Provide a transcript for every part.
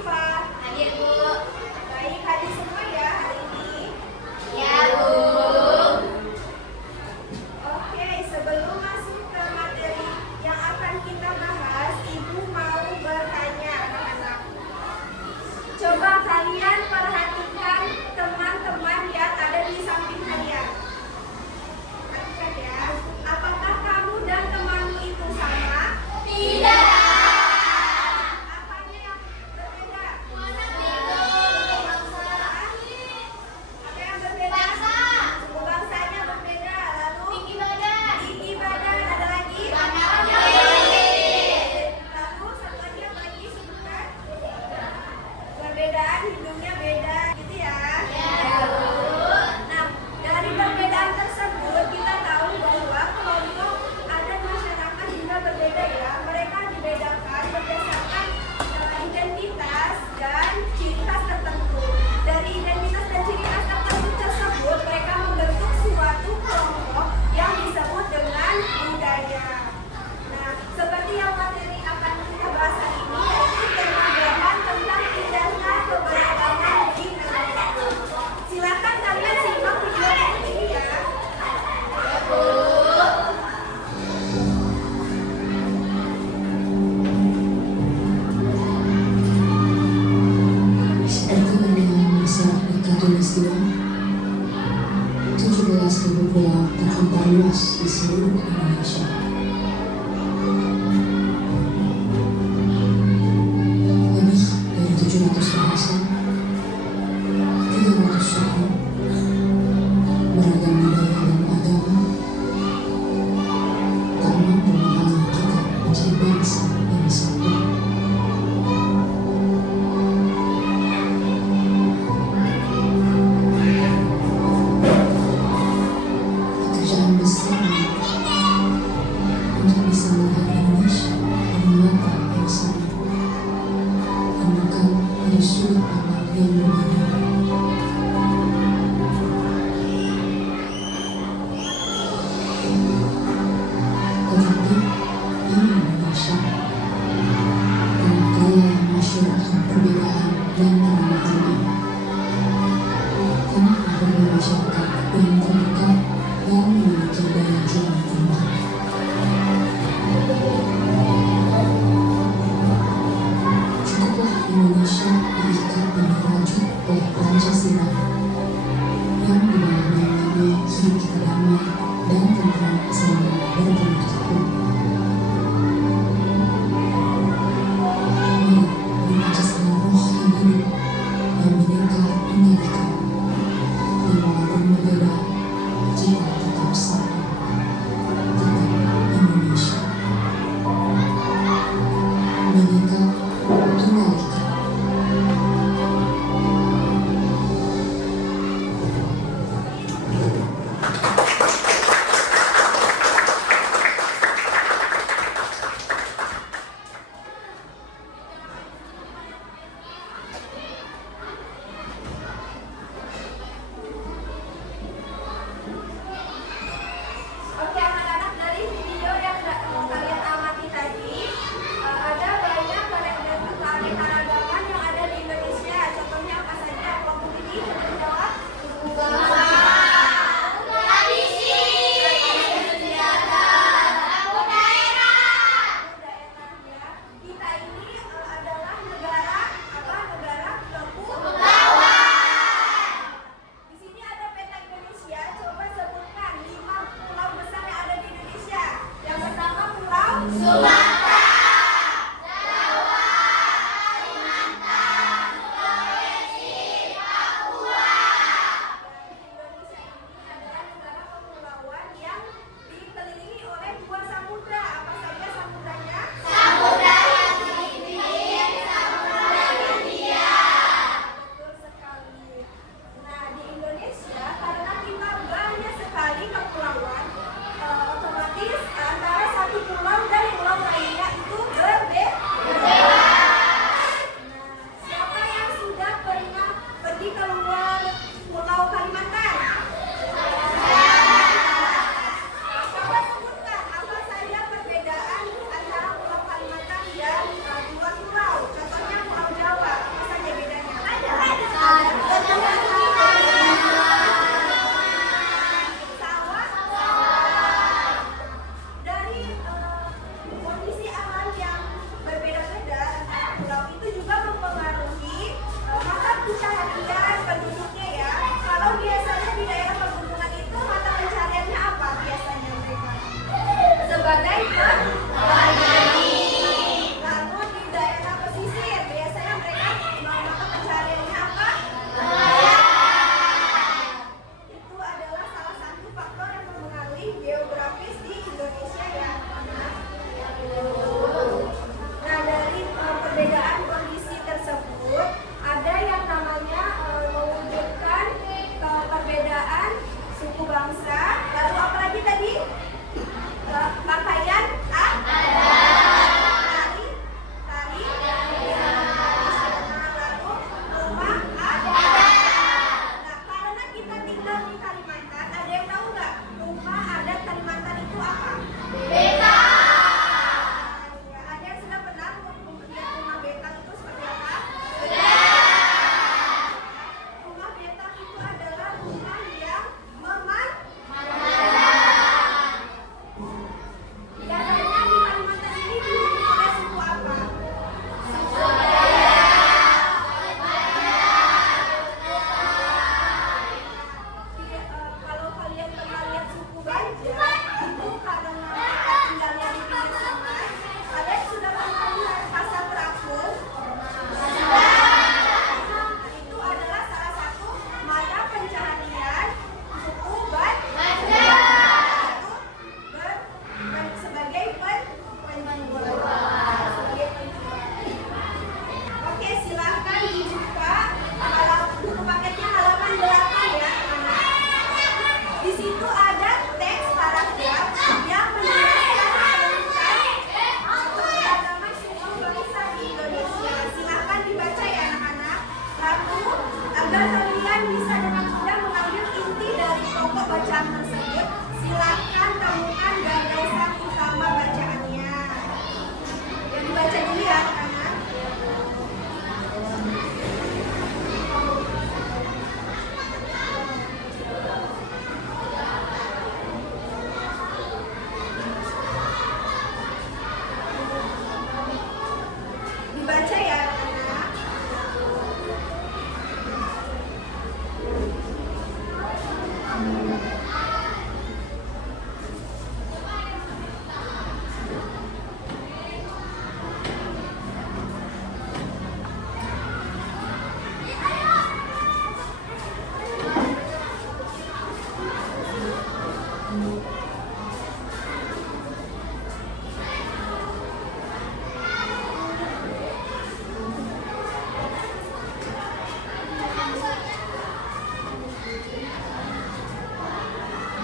Syifa. Hadir, Bu. Baik, hadir semua ya hari ini. Ya, Bu. Oke, sebelum masuk ke materi yang akan kita bahas, Ibu mau bertanya, anak-anak. Coba kalian perhatikan teman-teman yang ada di samping kalian. Perhatikan ya. Apakah kamu dan temanmu itu sama? Tidak. Apanya yang berbeda? Apa yang berbeda? Bangsa. Suku bangsanya berbeda. Lalu Tinggi badan. tinggi badan, ada lagi? Warna kulit. Lalu satu lagi apa lagi sebutkan? Perbedaan hidungnya beda, gitu ya? Ya, Bu. Nah, dari perbedaan tersebut kita tahu bahwa kelompok adat masyarakat juga berbeda ya. Mereka dibedakan berdasarkan identitas dan ciri khas tertentu. Dari identitas dan ciri khas tertentu tersebut, mereka membentuk suatu kelompok yang disebut dengan budaya. Nah, seperti yang materi akan kita bahas hari ini, yaitu tema gerakan tentang indahnya keberagaman di Indonesia. Silakan kalian simak video ini ya. Seperti pendengar masyarakat Katulistiwa, 17.000 pulau terhampar luas di seluruh Indonesia. Lebih dari 700 bahasa, 300 suku, beragam budaya dan agama, tak mampu menghalangi kita menjadi bangsa yang satu. Pekerjaan besar untuk bisa melihat Indonesia dengan mata yang sama dan bukan dari sudut pandang yang berbeda. Tetapi ini Indonesia, tanah kaya yang masyhur akan perbedaan dan keramatannya. Tanah adalah masyarakat yang terbuka dan memiliki daya juang tinggi. Cukuplah Indonesia diikat dan dirajut oleh Pancasila yang di bawah naungannya hidup kita damai dan tentram selama berpuluh tahun. Mari beri Pancasila roh yang hidup yang bineka tunggal ika, yang walaupun berbeda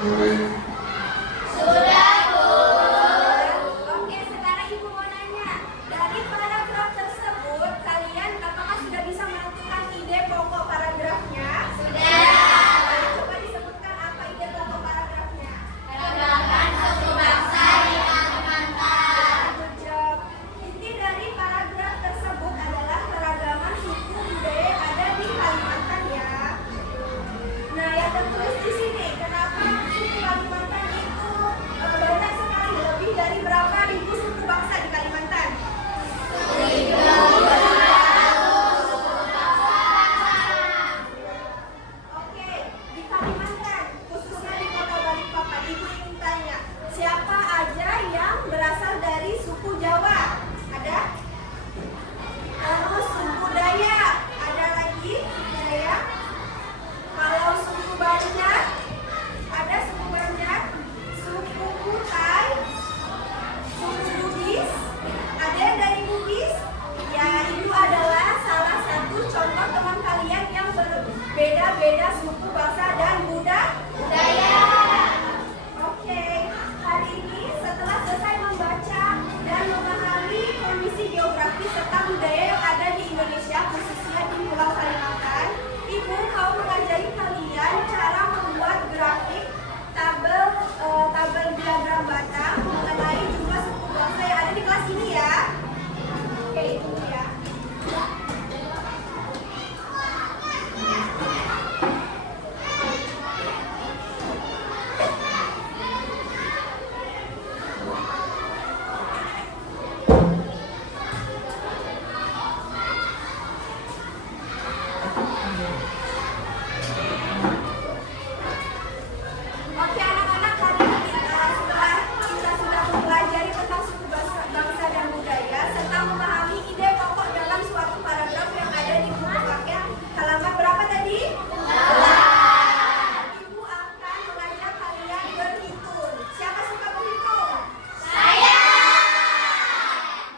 Sudah, Bu. Oke, sekarang Ibu mau nanya. Dari paragraf tersebut, kalian apakah sudah bisa menentukan ide pokok paragrafnya? Sudah. Coba disebutkan apa ide pokok paragrafnya. Kembangkan suku bangsa di Kalimantan. Good job. Inti dari paragraf tersebut adalah keragaman suku budaya yang ada di Kalimantan ya. Nah, yang tertulis di sini, kenapa suku Kalimantan itu banyak sekali, lebih dari berapa ribu suku bangsa di Kalimantan? Oke, di Kalimantan, khususnya di Kota Balikpapan, Ibu ingin tanya, siapa aja yang berasal dari suku Jawa? Ada? Terus suku Dayak, ada lagi? Dayak? Kalau suku Banjar, ada suku Banjar, suku Kutai, suku Bugis, ada yang dari Bugis? Ya, itu adalah salah satu contoh teman kalian yang berbeda-beda suku, bangsa, dan budaya. Oke, hari ini setelah selesai membaca dan memahami kondisi geografi serta budaya yang ada di Indonesia, khususnya di Pulau Kalimantan, Ibu mau mengajari kalian cara membuat grafik tabel diagram batang mengenai jumlah suku bangsa yang ada di kelas ini ya. Oke, itu ya. Oke anak-anak, hari ini setelah kita sudah mempelajari tentang suku bangsa dan budaya serta memahami ide pokok dalam suatu paragraf yang ada di buku paket halaman berapa tadi? Ibu akan mengajak kalian berhitung. Siapa suka berhitung? Saya.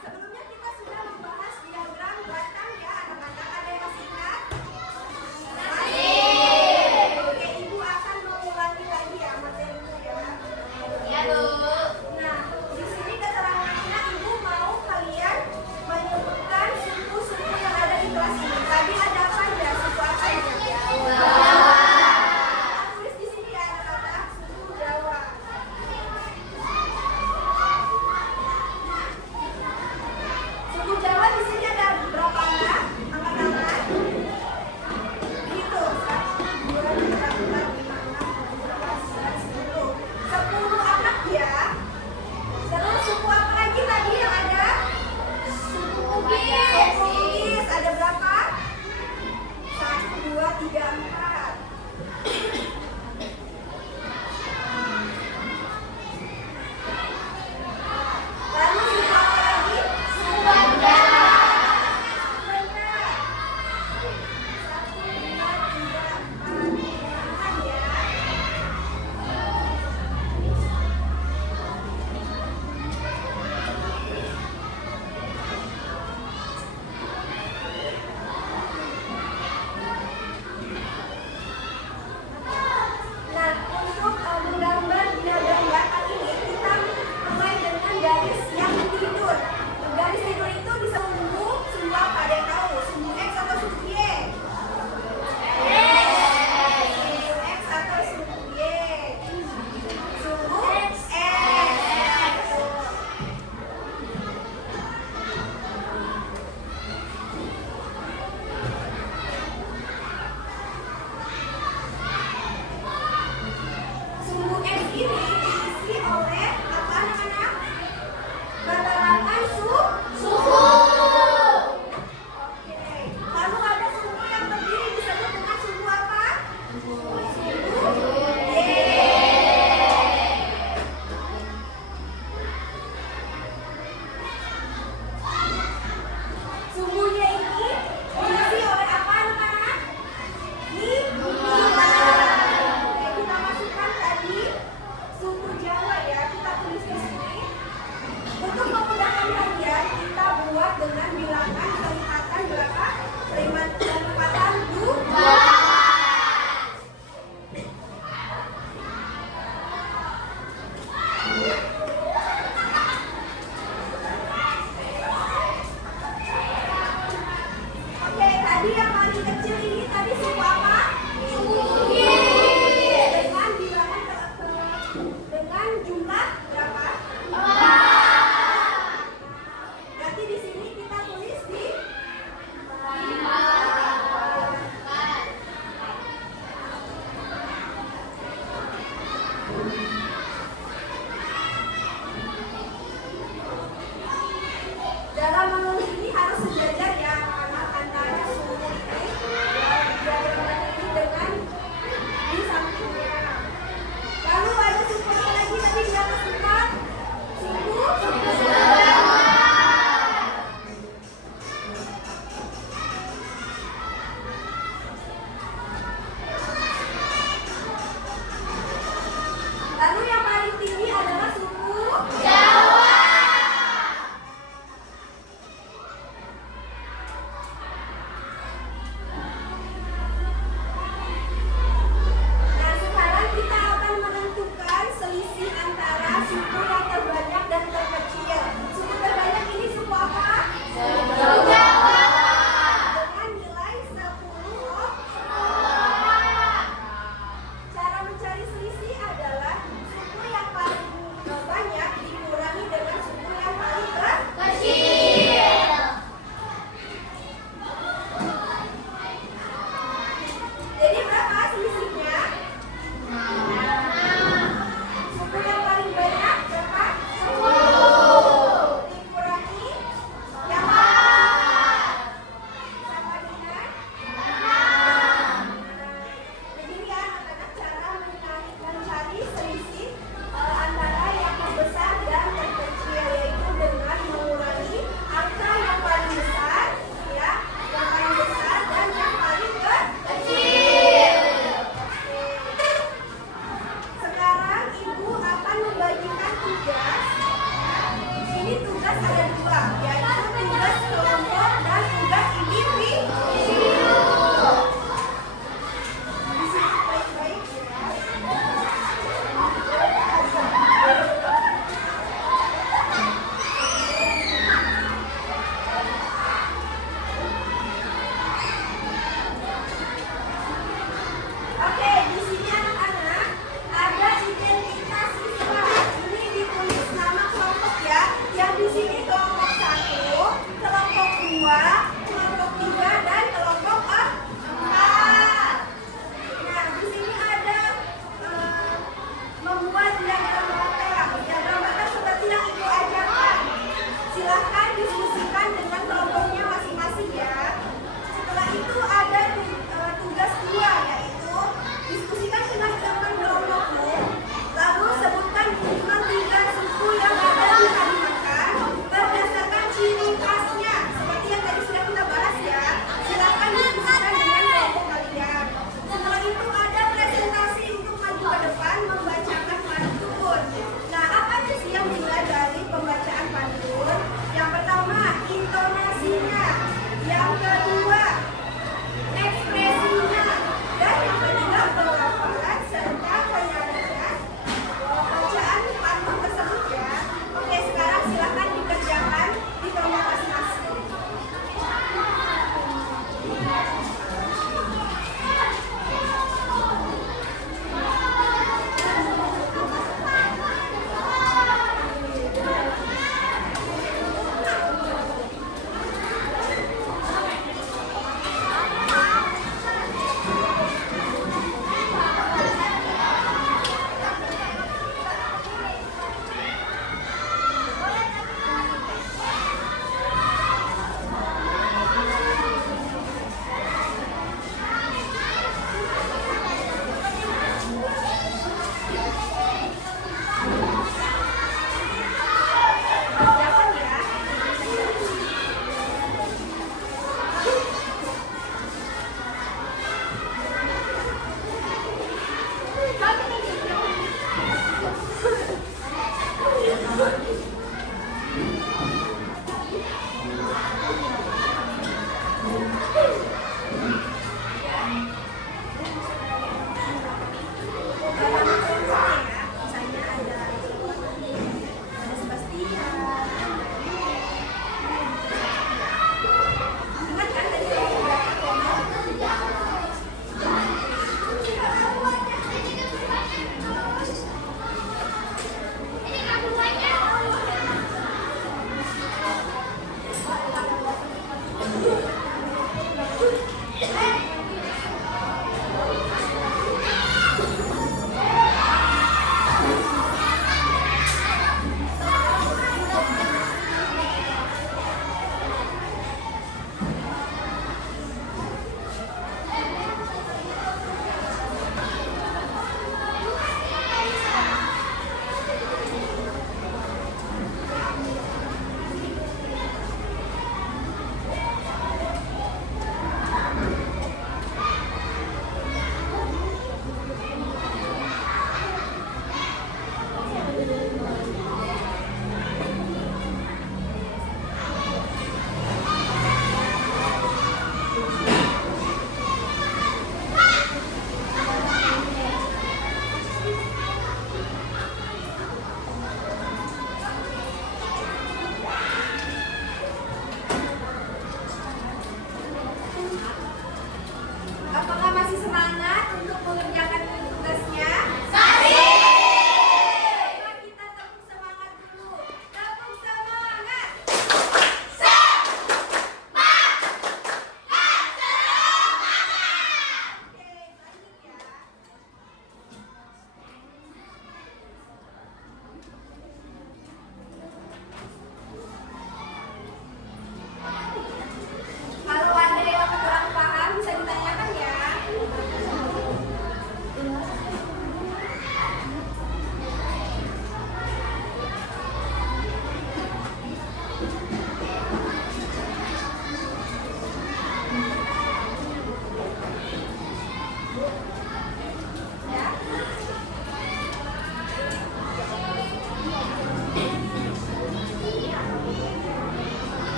Sebelumnya kita sudah membahas diagram batang ya anak-anak. Ada yang masih ingat?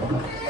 Thank you.